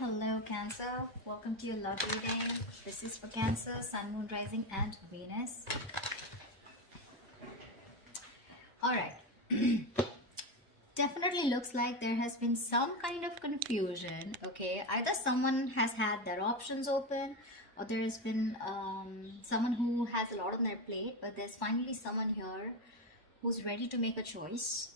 Hello Cancer, welcome to your love reading. This is for Cancer, Sun, Moon, Rising and Venus. Alright, definitely looks like there has been some kind of confusion, okay? Either someone has had their options open or there has been someone who has a lot on their plate, but there's finally someone here who's ready to make a choice,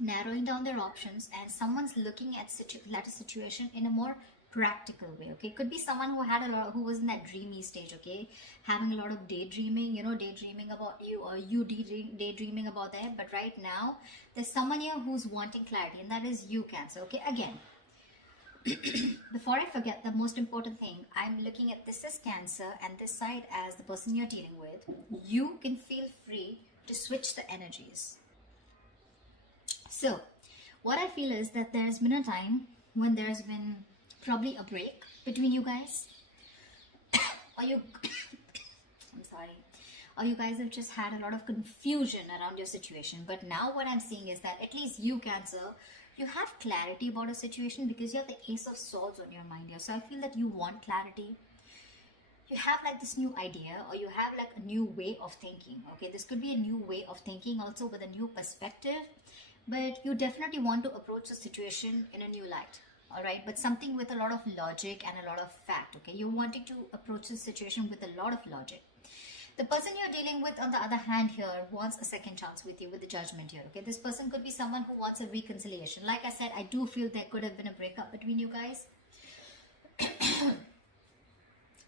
narrowing down their options, and someone's looking at a situation in a more practical way. Okay, could be someone who was in that dreamy stage, okay, having a lot of daydreaming, daydreaming about you, or you daydreaming about them. But right now there's someone here who's wanting clarity, and that is you, Cancer. Okay, again, before I forget, the most important thing, I'm looking at this as Cancer and this side as the person you're dealing with. You can feel free to switch the energies. So what I feel is that there's been a time when there's been probably a break between you guys, or you I'm sorry, or you guys have just had a lot of confusion around your situation. But now what I'm seeing is that at least you, Cancer, you have clarity about a situation because you have the Ace of Swords on your mind here. So I feel that you want clarity. You have like this new idea, or you have like a new way of thinking. Okay, this could be a new way of thinking also with a new perspective, but you definitely want to approach the situation in a new light. All right, but something with a lot of logic and a lot of fact. Okay, you're wanting to approach the situation with a lot of logic. The person you're dealing with, on the other hand, here wants a second chance with you, with the Judgment here. Okay, this person could be someone who wants a reconciliation. Like I said, I do feel there could have been a breakup between you guys.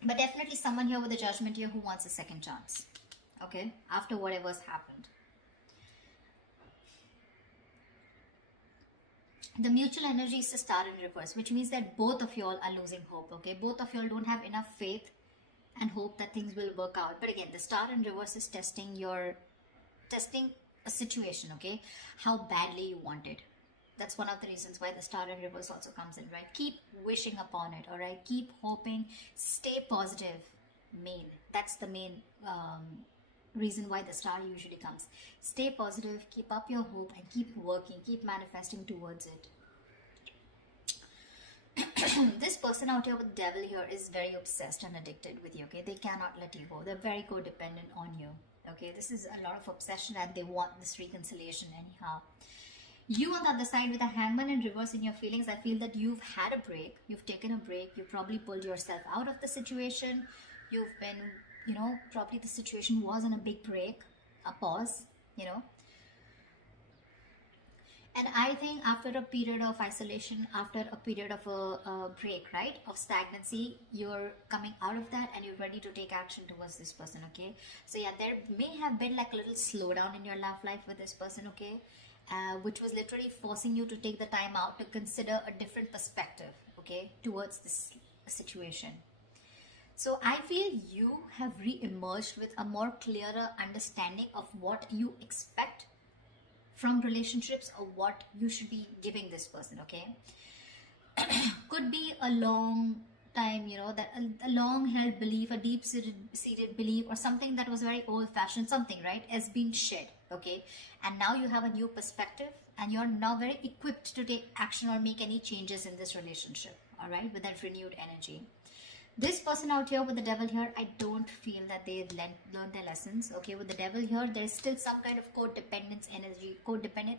But definitely someone here with the Judgment here who wants a second chance, okay, after whatever's happened. The mutual energy is the Star in reverse, which means that both of y'all are losing hope, okay? Both of y'all don't have enough faith and hope that things will work out. But again, the Star in reverse is testing a situation, okay? How badly you want it. That's one of the reasons why the Star in reverse also comes in, right? Keep wishing upon it, all right? Keep hoping, stay positive. That's the main reason why the Star usually comes. Stay positive, keep up your hope, and keep working, keep manifesting towards it. This person out here with the Devil here is very obsessed and addicted with you, okay? They cannot let you go. They're very codependent on you, okay? This is a lot of obsession, and they want this reconciliation anyhow. You on the other side with a Hangman in reverse in your feelings, I feel that you've had a break. You've taken a break. You probably pulled yourself out of the situation. You've been, probably the situation was on a big break, a pause, And I think after a period of isolation, after a period of a break, right, of stagnancy, you're coming out of that and you're ready to take action towards this person, okay? So yeah, there may have been like a little slowdown in your love life with this person, okay? Which was literally forcing you to take the time out to consider a different perspective, okay, towards this situation. So I feel you have re-emerged with a more clearer understanding of what you expect from relationships, or what you should be giving this person, okay? Could be a long time, that a long held belief, a deep seated belief, or something that was very old fashioned, something, right, has been shed, okay? And now you have a new perspective, and you're now very equipped to take action or make any changes in this relationship, all right, with that renewed energy. This person out here with the Devil here, I don't feel that they learned their lessons, okay? With the Devil here, there's still some kind of codependent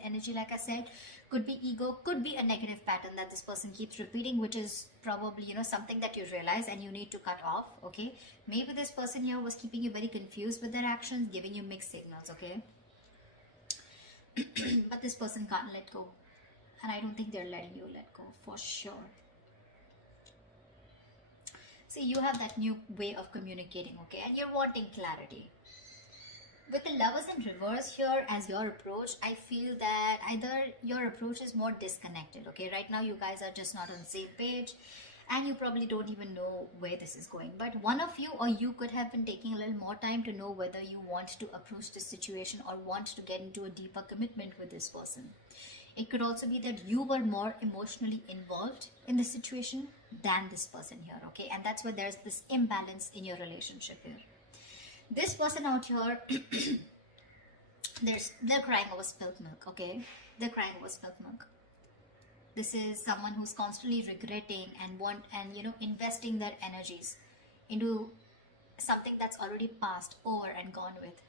energy, like I said. Could be ego, could be a negative pattern that this person keeps repeating, which is probably, something that you realize and you need to cut off, okay? Maybe this person here was keeping you very confused with their actions, giving you mixed signals, okay? But this person can't let go. And I don't think they're letting you let go, for sure. See, you have that new way of communicating, okay? And you're wanting clarity. With the Lovers in reverse here as your approach, I feel that either your approach is more disconnected, okay? Right now, you guys are just not on the same page, and you probably don't even know where this is going. But one of you or you could have been taking a little more time to know whether you want to approach this situation or want to get into a deeper commitment with this person. It could also be that you were more emotionally involved in the situation than this person here, okay? And that's where there's this imbalance in your relationship here. This person out here, they're crying over spilt milk, okay? They're crying over spilt milk. This is someone who's constantly regretting and investing their energies into something that's already passed over and gone with.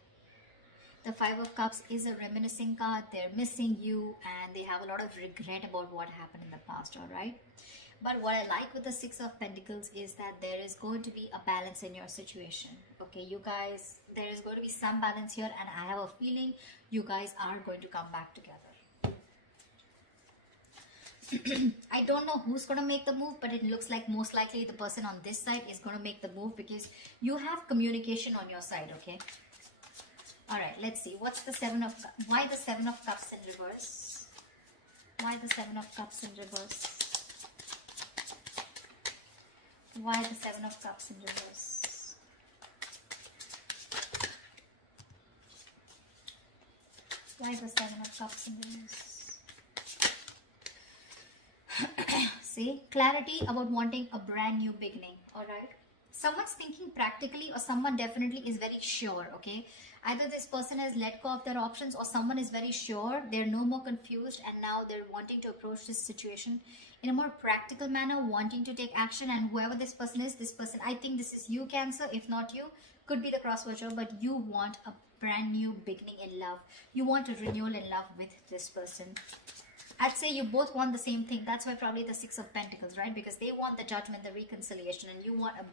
The Five of Cups is a reminiscing card. They're missing you and they have a lot of regret about what happened in the past, all right? But what I like with the Six of Pentacles is that there is going to be a balance in your situation. Okay, you guys, there is going to be some balance here, and I have a feeling you guys are going to come back together. I don't know who's going to make the move, but it looks like most likely the person on this side is going to make the move because you have communication on your side, okay? All right, let's see. What's the why the Seven of Cups in reverse? Why the Seven of Cups in reverse? Why the Seven of Cups in reverse? Why the Seven of Cups in reverse? See, clarity about wanting a brand new beginning, alright? Someone's thinking practically or someone definitely is very sure, okay? Either this person has let go of their options or someone is very sure, they're no more confused and now they're wanting to approach this situation in a more practical manner, wanting to take action. And whoever this person is, I think this is you, Cancer. If not you, could be the cross-watcher, but you want a brand new beginning in love. You want a renewal in love with this person. I'd say you both want the same thing. That's why probably the Six of Pentacles, right? Because they want the judgment, the reconciliation, and you want a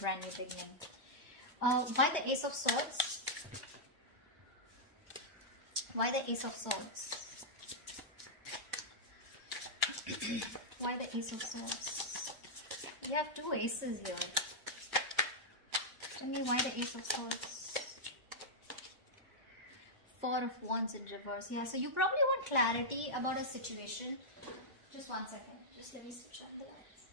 brand new beginning. Why the Ace of Swords? Why the Ace of Swords? Why the Ace of Swords? You have two aces here. Tell me why the Ace of Swords. Four of Wands in reverse. Yeah, so you probably want clarity about a situation. Just 1 second. Just let me switch on the lights.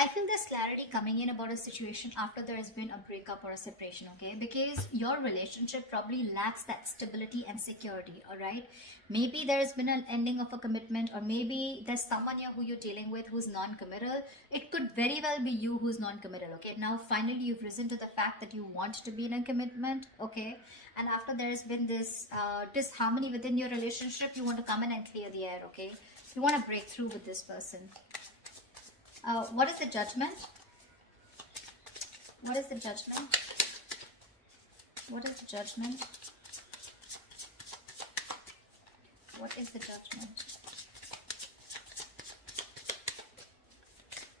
I feel there's clarity coming in about a situation after there has been a breakup or a separation, okay? Because your relationship probably lacks that stability and security, all right? Maybe there has been an ending of a commitment, or maybe there's someone here who you're dealing with who's non-committal. It could very well be you who's non-committal, okay? Now, finally, you've risen to the fact that you want to be in a commitment, okay? And after there has been this disharmony within your relationship, you want to come in and clear the air, okay? You want to break through with this person. What is the Judgment? What is the Judgment? What is the Judgment? What is the Judgment?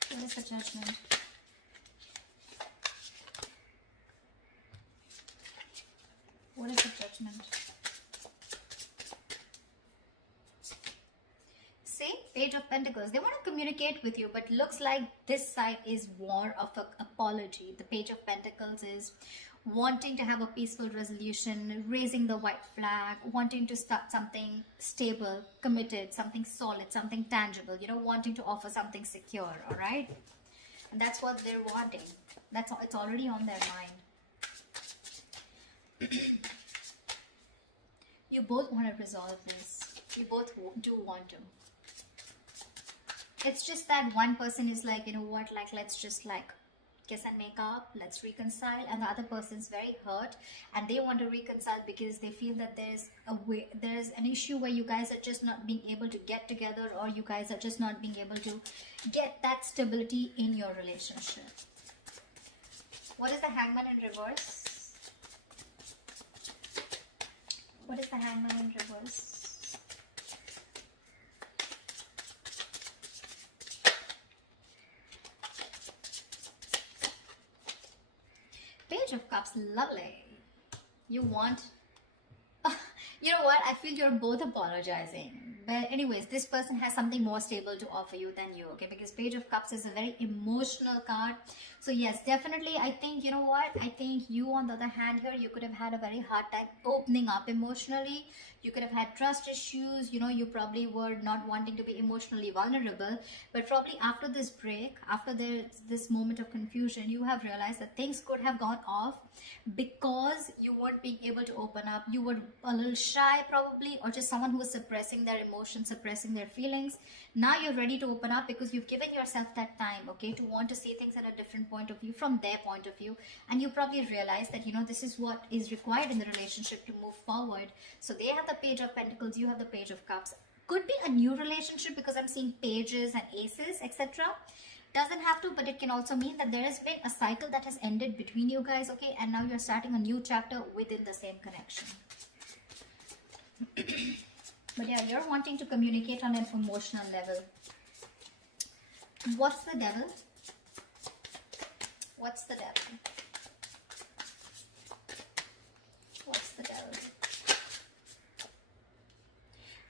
What is the Judgment? What is the Judgment? See, Page of Pentacles. They want to communicate with you, but looks like this side is more of an apology. The Page of Pentacles is wanting to have a peaceful resolution, raising the white flag, wanting to start something stable, committed, something solid, something tangible, you know, wanting to offer something secure, all right? And that's what they're wanting. It's already on their mind. You both want to resolve this. You both do want to. It's just that one person is like, you know what, like, let's just like kiss and make up, let's reconcile, and the other person's very hurt and they want to reconcile because they feel that there's an issue where you guys are just not being able to get together, or you guys are just not being able to get that stability in your relationship. What is the Hangman in reverse? What is the Hangman in reverse? Page of Cups, lovely. You want... you know what? I feel you're both apologizing. But anyways, this person has something more stable to offer you than you, okay? Because Page of Cups is a very emotional card. So yes, definitely, I think, you know what? I think you, on the other hand here, you could have had a very hard time opening up emotionally. You could have had trust issues. You know, you probably were not wanting to be emotionally vulnerable. But probably after this break, after this moment of confusion, you have realized that things could have gone off because you weren't being able to open up. You were a little shy probably, or just someone who was suppressing their emotions emotions, suppressing their feelings. Now you're ready to open up because you've given yourself that time, okay, to want to see things at a different point of view, from their point of view. And you probably realize that, you know, this is what is required in the relationship to move forward. So they have the Page of Pentacles, you have the Page of Cups. Could be a new relationship because I'm seeing pages and aces, etc. Doesn't have to, but it can also mean that there has been a cycle that has ended between you guys, okay, and now you're starting a new chapter within the same connection. But yeah, you're wanting to communicate on an emotional level. What's the devil? What's the devil? What's the devil?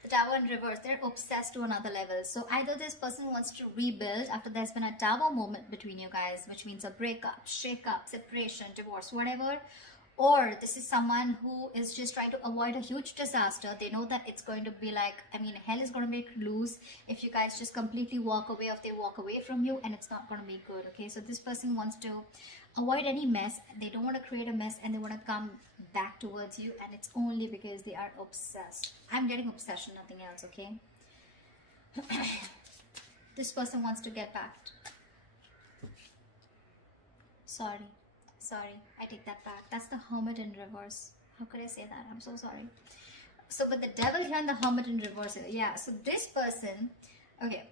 The Tower in reverse. They're obsessed to another level. So either this person wants to rebuild after there's been a Tower moment between you guys, which means a breakup, shake-up, separation, divorce, whatever. Or this is someone who is just trying to avoid a huge disaster. They know that it's going to be like, I mean, hell is going to make loose if you guys just completely walk away, or if they walk away from you, and it's not going to be good, okay? So this person wants to avoid any mess. They don't want to create a mess, and they want to come back towards you, and it's only because they are obsessed. I'm getting obsession, nothing else, okay? This person wants to get back. Sorry, I take that back. That's the Hermit in reverse. How could I say that? I'm so sorry. So, but the Devil here and the Hermit in reverse. Yeah, so this person, okay.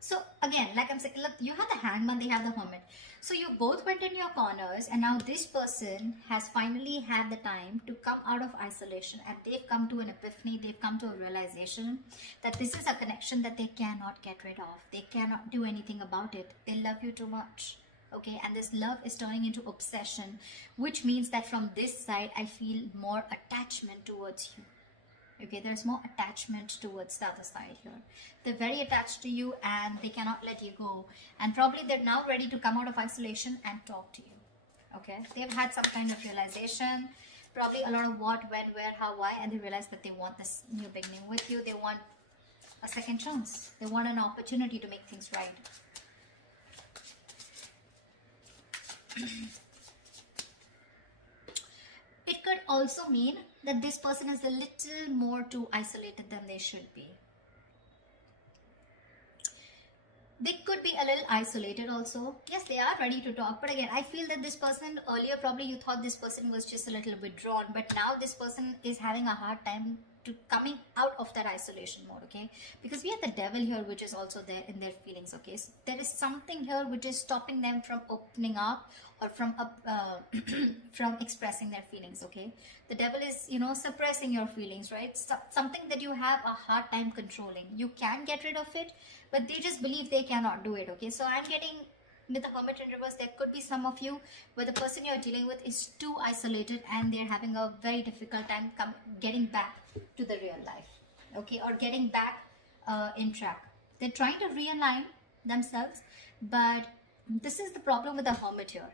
So, again, like I'm saying, look, you have the Hangman, they have the Hermit. So, you both went in your corners, and now this person has finally had the time to come out of isolation, and they've come to an epiphany, they've come to a realization that this is a connection that they cannot get rid of. They cannot do anything about it. They love you too much. Okay, and this love is turning into obsession, which means that from this side, I feel more attachment towards you. Okay, there's more attachment towards the other side here. They're very attached to you and they cannot let you go. And probably they're now ready to come out of isolation and talk to you. Okay, they've had some kind of realization, probably a lot of what, when, where, how, why, and they realize that they want this new beginning with you. They want a second chance. They want an opportunity to make things right. It could also mean that this person is a little more too isolated than they should be. They could be a little isolated also. Yes, they are ready to talk. But again, I feel that this person, earlier probably you thought this person was just a little withdrawn. But now this person is having a hard time to coming out of that isolation mode, okay? Because we have the Devil here, which is also there in their feelings, okay? So there is something here which is stopping them from opening up or from from expressing their feelings, okay? The Devil is, you know, suppressing your feelings, right? Something that you have a hard time controlling. You can get rid of it, but they just believe they cannot do it, okay? So I'm getting, with the Hermit in reverse, there could be some of you where the person you're dealing with is too isolated and they're having a very difficult time getting back to the real life, okay, or getting back in track. They're trying to realign themselves, but this is the problem with the Hermit here.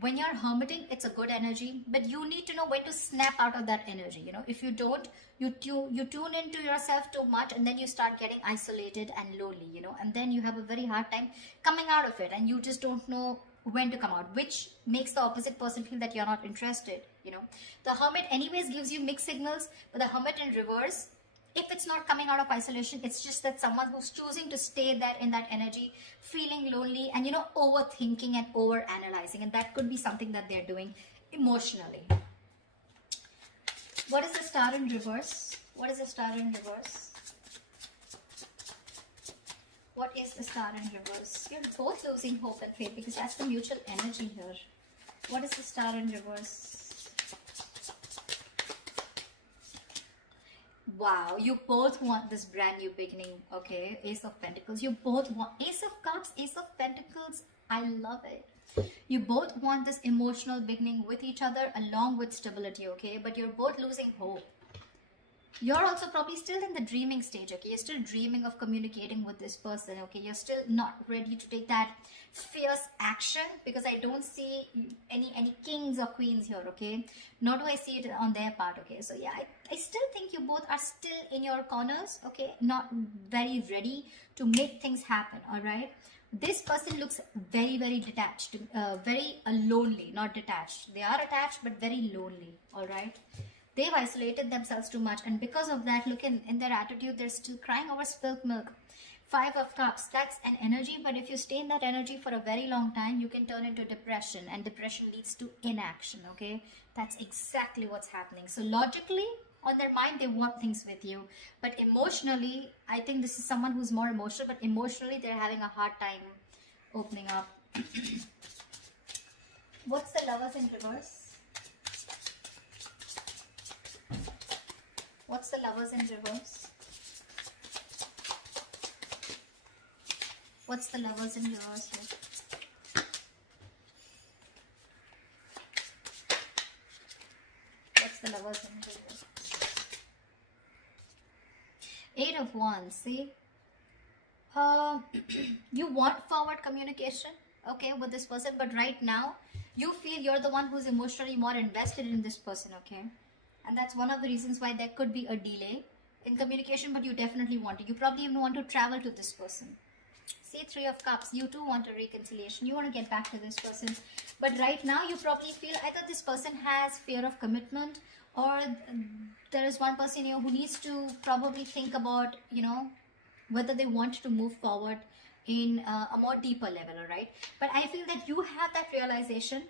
When you're hermiting, it's a good energy, but you need to know when to snap out of that energy. You know, if you don't, you tune into yourself too much, and then you start getting isolated and lonely, you know, and then you have a very hard time coming out of it, and you just don't know when to come out, which makes the opposite person feel that you're not interested, you know. The Hermit anyways gives you mixed signals, but the Hermit in reverse, if it's not coming out of isolation, it's just that someone who's choosing to stay there in that energy, feeling lonely and, you know, overthinking and over analyzing, and that could be something that they're doing emotionally. What is the Star in reverse? What is the Star in reverse? What is the Star in reverse? You're both losing hope and faith because that's the mutual energy here. What is the Star in reverse? Wow, you both want this brand new beginning, okay? Ace of Pentacles. You both want Ace of Cups, Ace of Pentacles. I love it. You both want this emotional beginning with each other along with stability, okay? But you're both losing hope. You're also probably still in the dreaming stage, okay? You're still dreaming of communicating with this person, okay? You're still not ready to take that fierce action because I don't see any kings or queens here, okay? Nor do I see it on their part, okay? So yeah, I still think you both are still in your corners, okay? Not very ready to make things happen, all right? This person looks very, very detached, very lonely, not detached. They are attached, but very lonely, all right? They've isolated themselves too much, and because of that, look in their attitude, they're still crying over spilt milk. 5 of Cups, that's an energy, but if you stay in that energy for a very long time, you can turn into depression, and depression leads to inaction, okay? That's exactly what's happening. So logically, on their mind, they want things with you, but emotionally, I think this is someone who's more emotional, but emotionally, they're having a hard time opening up. What's the Lovers in reverse? What's the Lovers in reverse? What's the Lovers in reverse here? What's the Lovers in reverse? 8 of Wands, see? You want forward communication, okay, with this person, but right now, you feel you're the one who's emotionally more invested in this person, okay? And that's one of the reasons why there could be a delay in communication, but you definitely want to. You probably even want to travel to this person. See, 3 of Cups, you too want a reconciliation. You want to get back to this person. But right now, you probably feel either this person has fear of commitment, or there is one person here who needs to probably think about, you know, whether they want to move forward in a more deeper level, all right? But I feel that you have that realization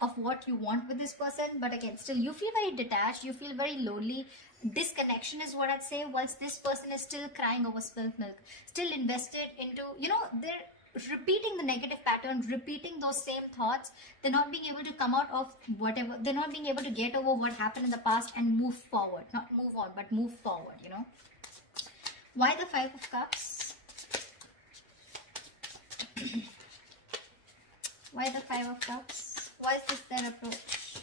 of what you want with this person, but again, still you feel very detached, you feel very lonely. Disconnection is what I'd say, whilst this person is still crying over spilt milk, still invested into, you know, they're repeating the negative pattern, repeating those same thoughts. They're not being able to come out of whatever, they're not being able to get over what happened in the past and move forward, not move on, but move forward, you know. Why the 5 of Cups? Why the 5 of Cups? Why is this their approach?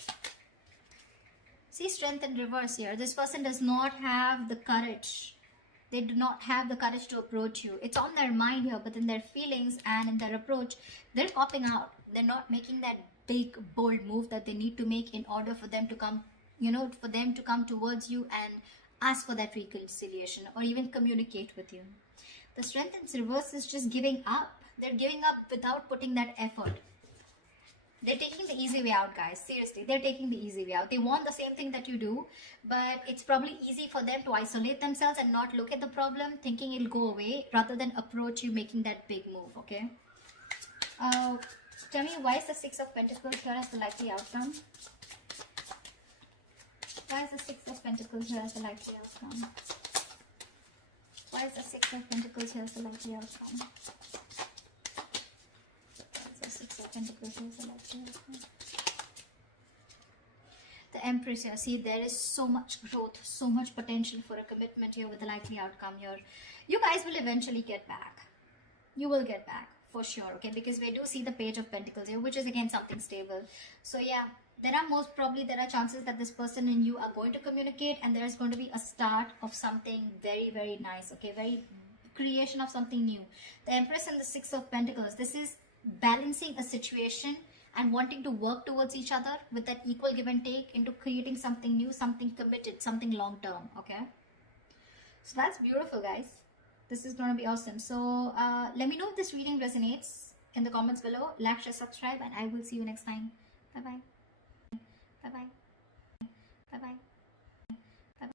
See, Strength in reverse here. This person does not have the courage. They do not have the courage to approach you. It's on their mind here, but in their feelings and in their approach, they're popping out. They're not making that big, bold move that they need to make in order for them to come, you know, for them to come towards you and ask for that reconciliation or even communicate with you. The Strength in reverse is just giving up. They're giving up without putting that effort. They're taking the easy way out, guys. Seriously, they're taking the easy way out. They want the same thing that you do, but it's probably easy for them to isolate themselves and not look at the problem, thinking it'll go away, rather than approach you making that big move, okay? Tell me, why is the 6 of Pentacles here as the likely outcome? Why is the 6 of Pentacles here as the likely outcome? Why is the 6 of Pentacles here as the likely outcome? The Empress here. See, there is so much growth, so much potential for a commitment here with the likely outcome here. You guys will eventually get back. You will get back for sure, okay? Because we do see the Page of Pentacles here, which is again something stable. So yeah, there are chances that this person and you are going to communicate, and there's going to be a start of something very, very nice, okay? Very creation of something new. The Empress and the 6 of Pentacles. This is balancing a situation and wanting to work towards each other with that equal give and take into creating something new, something committed, something long term, okay? So that's beautiful, guys. This is going to be awesome. So let me know if this reading resonates in the comments below. Like, share, subscribe, and I will see you next time. Bye bye. Bye bye. Bye bye.